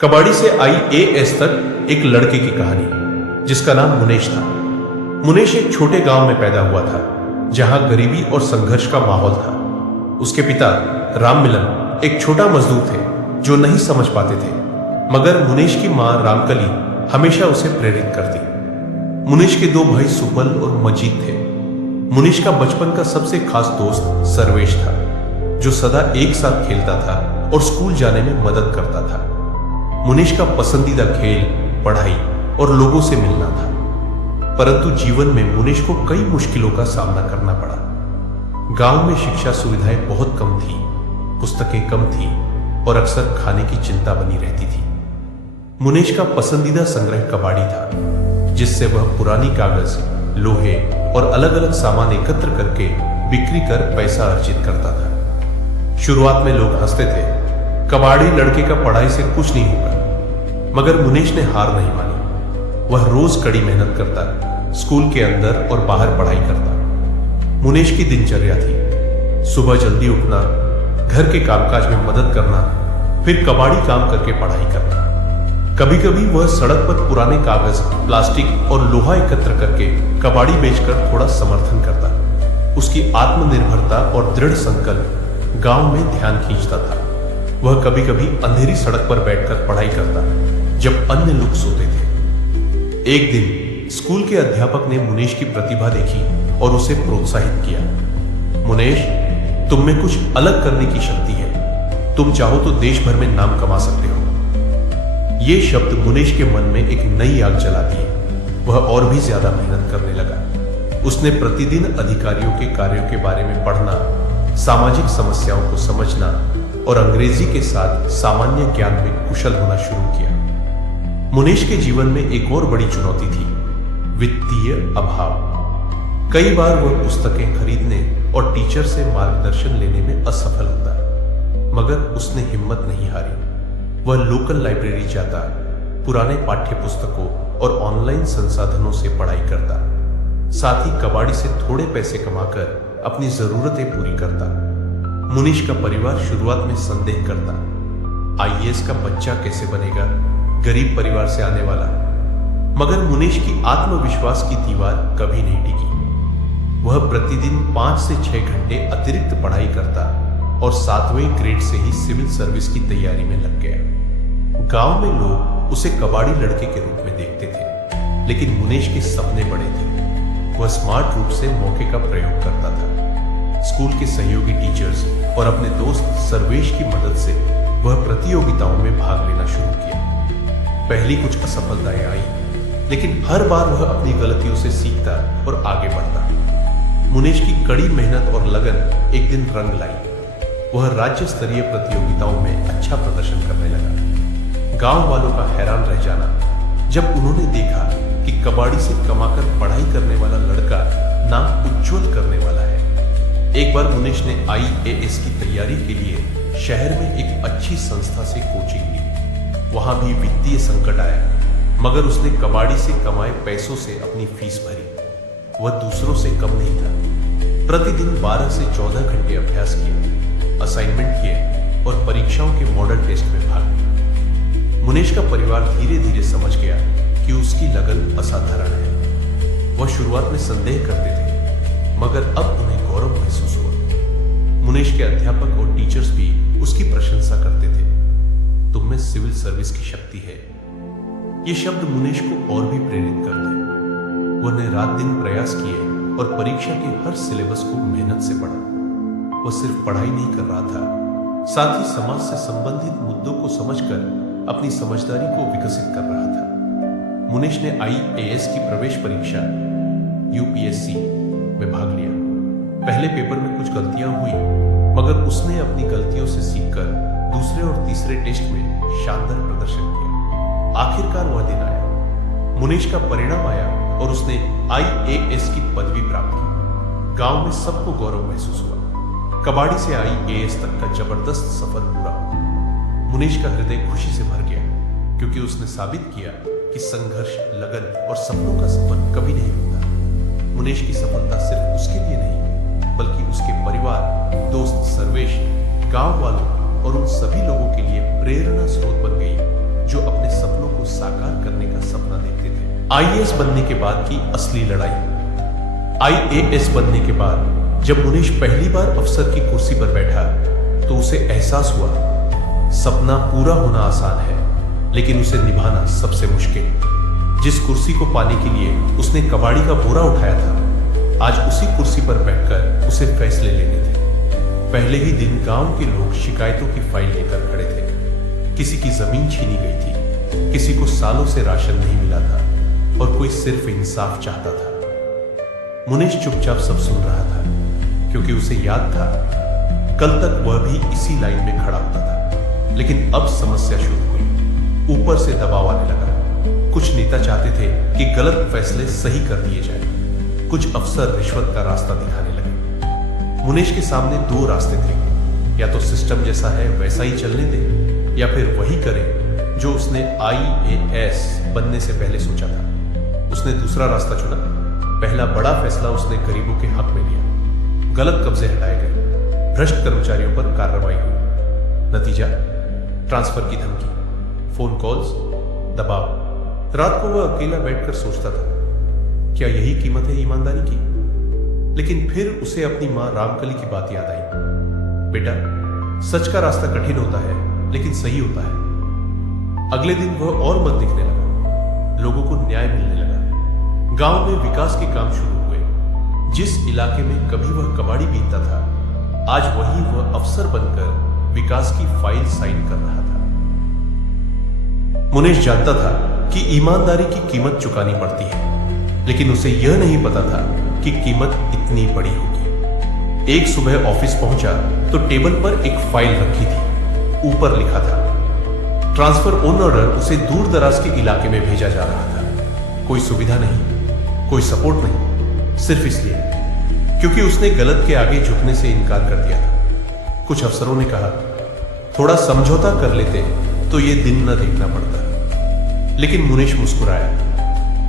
कबाड़ी से आईएएस तक एक लड़के की कहानी जिसका नाम मुनेश था। मुनेश एक छोटे गांव में पैदा हुआ था जहां गरीबी और संघर्ष का माहौल था। उसके पिता राम मिलन एक छोटा मजदूर थे जो नहीं समझ पाते थे, मगर मुनेश की मां रामकली हमेशा उसे प्रेरित करती। मुनेश के दो भाई सुपल और मजीद थे। मुनेश का बचपन का सबसे खास दोस्त सर्वेश था जो सदा एक साथ खेलता था और स्कूल जाने में मदद करता था। मुनेश का पसंदीदा खेल पढ़ाई और लोगों से मिलना था, परंतु जीवन में मुनेश को कई मुश्किलों का सामना करना पड़ा। गांव में शिक्षा सुविधाएं बहुत कम थी, पुस्तकें कम थी और अक्सर खाने की चिंता बनी रहती थी। मुनेश का पसंदीदा संग्रह कबाड़ी था, जिससे वह पुरानी कागज, लोहे और अलग अलग सामान एकत्र करके बिक्री कर पैसा अर्जित करता था। शुरुआत में लोग हंसते थे, कबाड़ी लड़के का पढ़ाई से कुछ नहीं होगा, मगर मुनेश ने हार नहीं मानी। वह रोज कड़ी मेहनत करता, स्कूल के अंदर और बाहर पढ़ाई करता। मुनेश की दिनचर्या थी सुबह जल्दी उठना, घर के कामकाज में मदद करना, फिर कबाड़ी काम करके पढ़ाई करना। कभी कभी वह सड़क पर पुराने कागज, प्लास्टिक और लोहा एकत्र करके कबाड़ी बेचकर थोड़ा समर्थन करता। उसकी आत्मनिर्भरता और दृढ़ संकल्प गांव में ध्यान खींचता था। वह कभी कभी अंधेरी सड़क पर बैठकर पढ़ाई करता जब अन्य लोग सोते थे। एक दिन स्कूल के अध्यापक ने मुनेश की प्रतिभा देखी और उसे प्रोत्साहित किया। मुनेश, तुम में कुछ अलग करने की शक्ति है, तुम चाहो तो देश भर में नाम कमा सकते हो। ये शब्द मुनेश के मन में एक नई आग जला दिए। वह और भी ज्यादा मेहनत करने लगा। उसने प्रतिदिन अधिकारियों के कार्यों के बारे में पढ़ना, सामाजिक समस्याओं को समझना और अंग्रेजी के साथ सामान्य ज्ञान में कुशल होना शुरू किया। मुनेश के जीवन में एक और बड़ी चुनौती थी, वित्तीय अभाव। कई बार वह पुस्तकें खरीदने और टीचर से मार्गदर्शन लेने में असफल होता, मगर उसने हिम्मत नहीं हारी। वह लोकल लाइब्रेरी जाता, पुराने पाठ्य पुस्तकों और ऑनलाइन संसाधनों से पढ़ाई करता, साथ ही कबाड़ी से थोड़े पैसे कमाकर अपनी जरूरतें पूरी करता। मुनीश का परिवार शुरुआत में संदेह करता, आईएएस का बच्चा कैसे बनेगा, गरीब परिवार से आने वाला। मगर मुनीश की आत्मविश्वास की दीवार कभी नहीं टिकी। वह प्रतिदिन 5 से 6 घंटे अतिरिक्त पढ़ाई करता और 7वें ग्रेड से ही सिविल सर्विस की तैयारी में लग गया। गांव में लोग उसे कबाड़ी लड़के के रूप में देखते थे, लेकिन मुनीश के सपने बड़े थे। वह स्मार्ट रूप से मौके का प्रयोग करता था। स्कूल के सहयोगी टीचर्स और अपने दोस्त सर्वेश की मदद से वह प्रतियोगिताओं में भाग लेना शुरू किया। पहली कुछ असफलताएं आई, लेकिन हर बार वह अपनी गलतियों से सीखता और आगे बढ़ता। मुनेश की कड़ी मेहनत और लगन एक दिन रंग लाई। वह राज्य स्तरीय प्रतियोगिताओं में अच्छा प्रदर्शन करने लगा। गांव वालों का हैरान रह जाना जब उन्होंने देखा कि कबाड़ी से कमाकर पढ़ाई करने वाला लड़का नाम उज्जवल करने वाला है। एक बार मुनेश ने आईएएस की तैयारी के लिए शहर में एक अच्छी संस्था से कोचिंग ली। वहां भी वित्तीय संकट आया, मगर उसने कबाड़ी से कमाए पैसों से अपनी फीस भरी। वह दूसरों से कम नहीं था। प्रतिदिन 12 से 14 घंटे अभ्यास किया, असाइनमेंट किए और परीक्षाओं के मॉडल टेस्ट में भाग लिया। मुनेश का परिवार धीरे धीरे समझ गया कि उसकी लगन असाधारण है। वह शुरुआत में संदेह करते थे, मगर अब उन्हें गौरव महसूस हुआ। मुनेश के अध्यापक और टीचर्स भी उसकी प्रशंसा करते थे। तुम में सिविल सर्विस की शक्ति है। ये शब्द मुनेश को और भी प्रेरित करते। वह ने रात दिन प्रयास किए और परीक्षा के हर सिलेबस को मेहनत से पढ़ा। वह सिर्फ पढ़ाई नहीं कर रहा था, साथ ही समाज से संबंधित मुद्दों को समझकर अपनी समझदारी को विकसित कर रहा था। मुनेश ने आईएएस की प्रवेश परीक्षा यूपीएससी में भाग लिया। पहले पेपर में कुछ गलतियां हुई, मगर उसने अपनी गलतियों से सीखकर दूसरे और तीसरे टेस्ट में शानदार प्रदर्शन किया। आखिरकार वह दिन आया, मुनेश का परिणाम आया और उसने आईएएस की पदवी प्राप्त की। गांव में सबको गौरव महसूस हुआ। कबाड़ी से आईएएस तक का जबरदस्त सफर पूरा हुआ। मुनेश का हृदय खुशी से भर गया, क्योंकि उसने साबित किया कि संघर्ष, लगन और सपनों का सफर कभी नहीं रुकता। मुनेश की सफलता सिर्फ उसके लिए नहीं, बल्कि उसके परिवार, दोस्त सर्वेश, गांव वालों और उन सभी लोगों के लिए प्रेरणा स्रोत बन गई जो आईएएस बनने के बाद की असली लड़ाई। आईएएस बनने के बाद जब मुनीश पहली बार अफसर की कुर्सी पर बैठा तो उसे एहसास हुआ सपना पूरा होना आसान है, लेकिन उसे निभाना सबसे मुश्किल। जिस कुर्सी को पाने के लिए उसने कबाड़ी का बोरा उठाया था, आज उसी कुर्सी पर बैठकर उसे फैसले लेने थे। पहले ही दिन गांव के लोग शिकायतों की फाइल लेकर खड़े थे। किसी की जमीन छीनी गई थी, किसी को सालों से राशन नहीं मिला था और कोई सिर्फ इंसाफ चाहता था। मुनीश चुपचाप सब सुन रहा था, क्योंकि उसे याद था कल तक वह भी इसी लाइन में खड़ा होता था। लेकिन अब समस्या शुरू हुई। ऊपर से दबाव आने लगा। कुछ नेता चाहते थे कि गलत फैसले सही कर दिए जाएं। कुछ अफसर रिश्वत का रास्ता दिखाने लगे। मुनीश के सामने दो रास्ते थे, या तो सिस्टम जैसा है वैसा ही चलने दे, या फिर वही करे जो उसने आईएएस बनने से पहले सोचा था। उसने दूसरा रास्ता चुना। पहला बड़ा फैसला उसने गरीबों के हक में लिया। गलत कब्जे हटाए गए, भ्रष्ट कर्मचारियों पर कार्रवाई हुई। नतीजा ट्रांसफर की धमकी, फोन कॉल्स, दबाव। रात को वह अकेला बैठकर सोचता था, क्या यही कीमत है ईमानदारी की? लेकिन फिर उसे अपनी मां रामकली की बात याद आई। बेटा, सच का रास्ता कठिन होता है, लेकिन सही होता है। अगले दिन वह और मत दिखने लगा। लोगों को न्याय मिलने लगा। गांव में विकास के काम शुरू हुए। जिस इलाके में कभी वह कबाड़ी बीनता था, आज वही वह अफसर बनकर विकास की फाइल साइन कर रहा था। मुनीश जानता था कि ईमानदारी की कीमत चुकानी पड़ती है, लेकिन उसे यह नहीं पता था कि कीमत इतनी बड़ी होगी। एक सुबह ऑफिस पहुंचा तो टेबल पर एक फाइल रखी थी। ऊपर लिखा था ट्रांसफर ऑन ऑर्डर। उसे दूर दराज के इलाके में भेजा जा रहा था। कोई सुविधा नहीं, कोई सपोर्ट नहीं, सिर्फ इसलिए क्योंकि उसने गलत के आगे झुकने से इनकार कर दिया था। कुछ अफसरों ने कहा थोड़ा समझौता कर लेते तो यह दिन न देखना पड़ता, लेकिन मुनीश मुस्कुराया,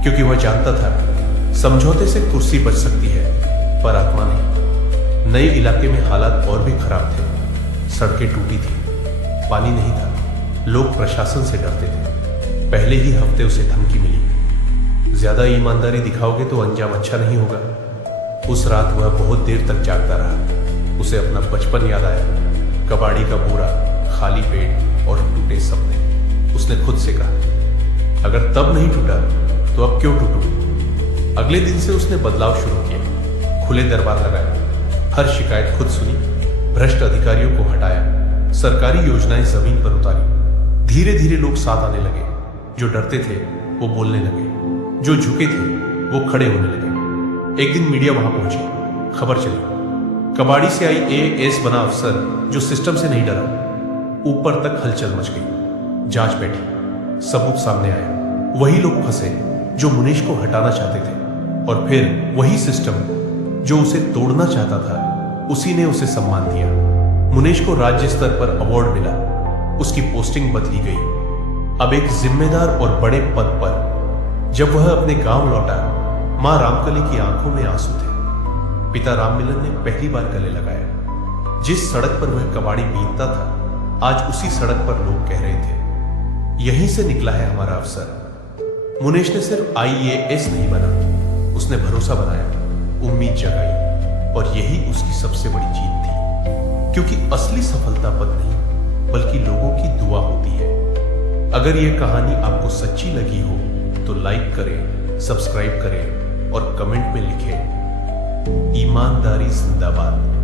क्योंकि वह जानता था समझौते से कुर्सी बच सकती है, पर आत्मा नहीं। नए इलाके में हालात और भी खराब थे। सड़कें टूटी थी, पानी नहीं था, लोग प्रशासन से डरते थे। पहले ही हफ्ते उसे धमकी मिली, ज्यादा ईमानदारी दिखाओगे तो अंजाम अच्छा नहीं होगा। उस रात वह बहुत देर तक जागता रहा। उसे अपना बचपन याद आया, कबाड़ी का बोरा, खाली पेट और टूटे सपने। उसने खुद से कहा, अगर तब नहीं टूटा तो अब क्यों टूटूं? अगले दिन से उसने बदलाव शुरू किया। खुले दरबार लगाए, हर शिकायत खुद सुनी, भ्रष्ट अधिकारियों को हटाया, सरकारी योजनाएं जमीन पर उतारी। धीरे धीरे लोग साथ आने लगे। जो डरते थे वो बोलने लगे, जो झुके थे वो खड़े होने लगे। एक दिन मीडिया वहां पहुंची। खबर चली, कबाड़ी से आई एएएस बना अफसर जो सिस्टम से नहीं डरा। ऊपर तक हलचल मच गई। जांच बैठी, सबूत सामने आए। वही लोग फंसे जो मुनीश को हटाना चाहते थे, और फिर वही सिस्टम जो उसे तोड़ना चाहता था, उसी ने उसे सम्मान दिया। मुनीश को राज्य स्तर पर अवार्ड मिला। उसकी पोस्टिंग बदली गई। अब एक जिम्मेदार और बड़े पद पर। जब वह अपने गांव लौटा, मां रामकली की आंखों में आंसू थे। पिता राममिलन ने पहली बार गले लगाया। जिस सड़क पर वह कबाड़ी बीतता था, आज उसी सड़क पर लोग कह रहे थे, यहीं से निकला है हमारा अफसर। मुनीश ने सिर्फ आईएएस नहीं बना, उसने भरोसा बनाया, उम्मीद जगाई, और यही उसकी सबसे बड़ी जीत थी। क्योंकि असली सफलता पद नहीं, बल्कि लोगों की दुआ होती है। अगर यह कहानी आपको सच्ची लगी हो तो लाइक करें, सब्सक्राइब करें और कमेंट में लिखें, ईमानदारी जिंदाबाद।